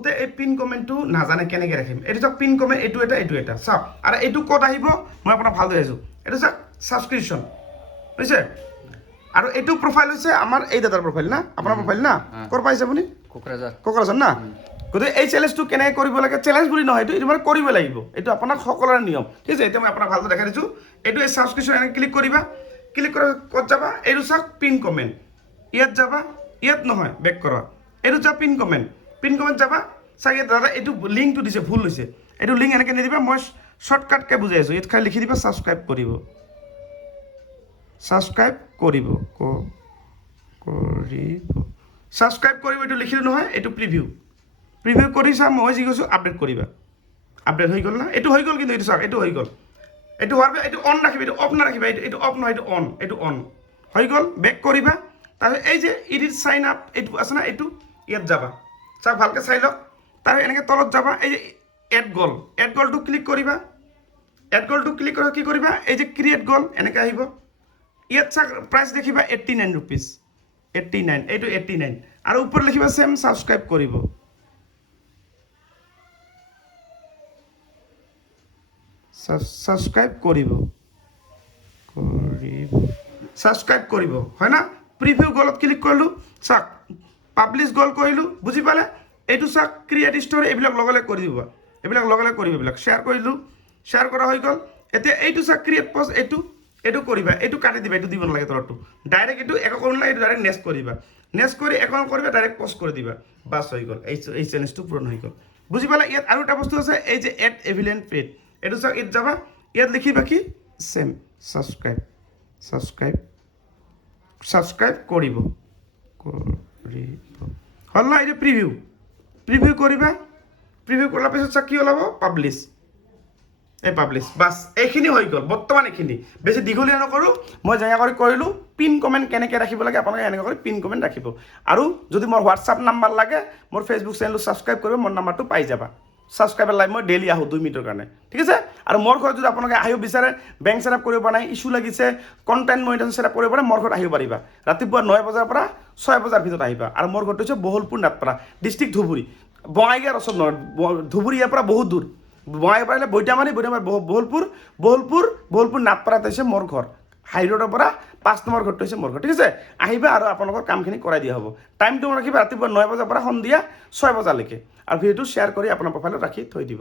বহুতে এই পিন কমেণ্টটো নাজানে কেনেকৈ ৰাখিম এইটো চাওক পিন কমেণ্ট এইটো এটা চাওক আৰু এইটো ক'ত আহিব মই আপোনাক ভালদৰে আছোঁ এইটো চাওক ছাবস্ক্ৰিপশ্যন বুজিছে আৰু এইটো প্ৰফাইল হৈছে আমাৰ এই দাদাৰ প্ৰফাইল না আপোনাৰ প্ৰফাইল না ক'ৰ পাইছে আপুনি কোকৰাঝাৰ না গতিকে এই চেলেঞ্জটো কেনেকৈ কৰিব লাগে চেলেঞ্জ বুলি নহয় এইটো মানে কৰিব লাগিব এইটো আপোনাক সকলোৰে নিয়ম ঠিক আছে এতিয়া মই আপোনাক ভালদৰে দেখাই দিছোঁ এইটো এই ছাবস্ক্ৰিপশ্যন এনেকৈ ক্লিক কৰিবা ক্লিক কৰা ক'ত যাবা এইটো চাওক পিন কমেণ্ট ইয়াত যাবা ইয়াত নহয় বেক কৰা এইটো যা পিন কমেণ্ট যাবা চাগে দাদা এইটো লিংকটো দিছে ভুল হৈছে এইটো লিংক এনেকৈ নিদিবা মই শ্বৰ্টকাটকৈ বুজাই আছোঁ ইয়াত খালি লিখি দিবা ছাবস্ক্ৰাইব কৰিব ছাবস্ক্ৰাইব কৰিব এইটো লিখিলোঁ নহয় এইটো প্ৰিভিউ কৰি চা মই যি কৈছোঁ আপডেট কৰিবা আপডেট হৈ গ'ল না এইটো হৈ গ'ল কিন্তু এইটো চাওক এইটো হৈ গ'ল এইটো হোৱাৰ পিছত এইটো অন ৰাখিবা এইটো অফ নাৰাখিবা এইটো অফ নহয় এইটো অন হৈ গ'ল বেক কৰিবা তাৰপিছত এই যে এডিট চাইন আপ এইটো আছে না এইটো ইয়াত যাবা চাওক ভালকৈ চাই লওক তাৰ এনেকৈ তলত যাবা এই যে এড গ'লটো ক্লিক কৰিবা ক্লিক কৰা কি কৰিবা এই যে ক্ৰিয়েট গ'ল এনেকৈ আহিব ইয়াত চাওক প্ৰাইচ দেখিবা 89 ৰুপিজ 89 এইটো 89 আৰু ওপৰত লিখিবা চেম ছাবস্ক্ৰাইব কৰিব ছাবস্ক্ৰাইব কৰিব হয় না প্ৰিভিউ গলত ক্লিক কৰিলোঁ চাওক পাব্লিছ গল কৰিলোঁ বুজি পালে এইটো চাওক ক্ৰিয়েট ষ্টৰী এইবিলাক লগে কৰি দিব এইবিলাক শ্বেয়াৰ কৰিলোঁ শ্বেয়াৰ কৰা হৈ গ'ল এতিয়া এইটো চাওক ক্ৰিয়েট পষ্ট এইটো কৰিবা এইটো কাটি দিবা এইটো দিব নালাগে তলৰটো ডাইৰেক্ট এইটো একো কৰিব নালাগে এইটো ডাইৰেক্ট নেক্সট কৰিবা নেক্সট কৰি একাউণ্ট কৰিবা ডাইৰেক্ট পষ্ট কৰি দিবা বাছ হৈ গ'ল এই চেলেঞ্জটো পূৰণ হৈ গ'ল বুজি পালে ইয়াত আৰু এটা বস্তু আছে এই যে এড এভিলেণ্ট পেড এইটো চাওক ইয়াত যাবা ইয়াত লিখিবা কি চেম ছাবস্ক্ৰাইব কৰিব হ'ল না এইটো প্ৰিভিউ কৰিবা প্ৰিভিউ কৰাৰ পিছত চাওক কি ওলাব পাব্লিছ বাছ এইখিনি হৈ গ'ল বৰ্তমান এইখিনি বেছি দীঘলীয়া নকৰোঁ মই জেগা কৰি কৰিলোঁ পিন কমেণ্ট কেনেকৈ ৰাখিব লাগে আপোনালোকে এনেকৈ কৰি পিন কমেণ্ট ৰাখিব আৰু যদি মোৰ হোৱাটছআপ নাম্বাৰ লাগে মোৰ ফেচবুক চেনেলটো ছাবস্ক্ৰাইব কৰিব মোৰ নাম্বাৰটো পাই যাবা ছাবস্ক্ৰাইবাৰ লাইভ মই ডেইলি আহোঁ 2 মিনিটৰ কাৰণে ঠিক আছে আৰু মোৰ ঘৰত যদি আপোনালোকে আহিব বিচাৰে বেংক ছেটআপ কৰিব পৰা নাই ইছ্যু লাগিছে কণ্টেণ্ট মনিটাইজেশ্যন ছেটআপ কৰিব পাৰে মোৰ ঘৰত আহিব পাৰিবা ৰাতিপুৱা 9 বজাৰ পৰা 6 বজাৰ ভিতৰত আহিবা আৰু মোৰ ঘৰটো হৈছে বহলপুৰ নাটপাৰা ডিষ্ট্ৰিক্ট ধুবুৰী বঙাইগাঁৱৰ ওচৰত নহয় ধুবুৰী ইয়াৰ পৰা বহুত দূৰ বঙাইগাঁও পাৰিলে বৈতামাৰী বহলপুৰ নাটপাৰাত হৈছে মোৰ ঘৰ হাই ৰোডৰ পৰা 5 নম্বৰ ঘৰটো হৈছে মোৰ ঘৰ ঠিক আছে আহিবা আৰু আপোনালোকৰ কামখিনি কৰাই দিয়া হ'ব টাইমটো ৰাখিবা ৰাতিপুৱা 9 বজাৰ পৰা সন্ধিয়া 6 বজালৈকে আৰু ভিডিঅ'টো শ্বেয়াৰ কৰি আপোনাৰ প্ৰফাইলত ৰাখি থৈ দিব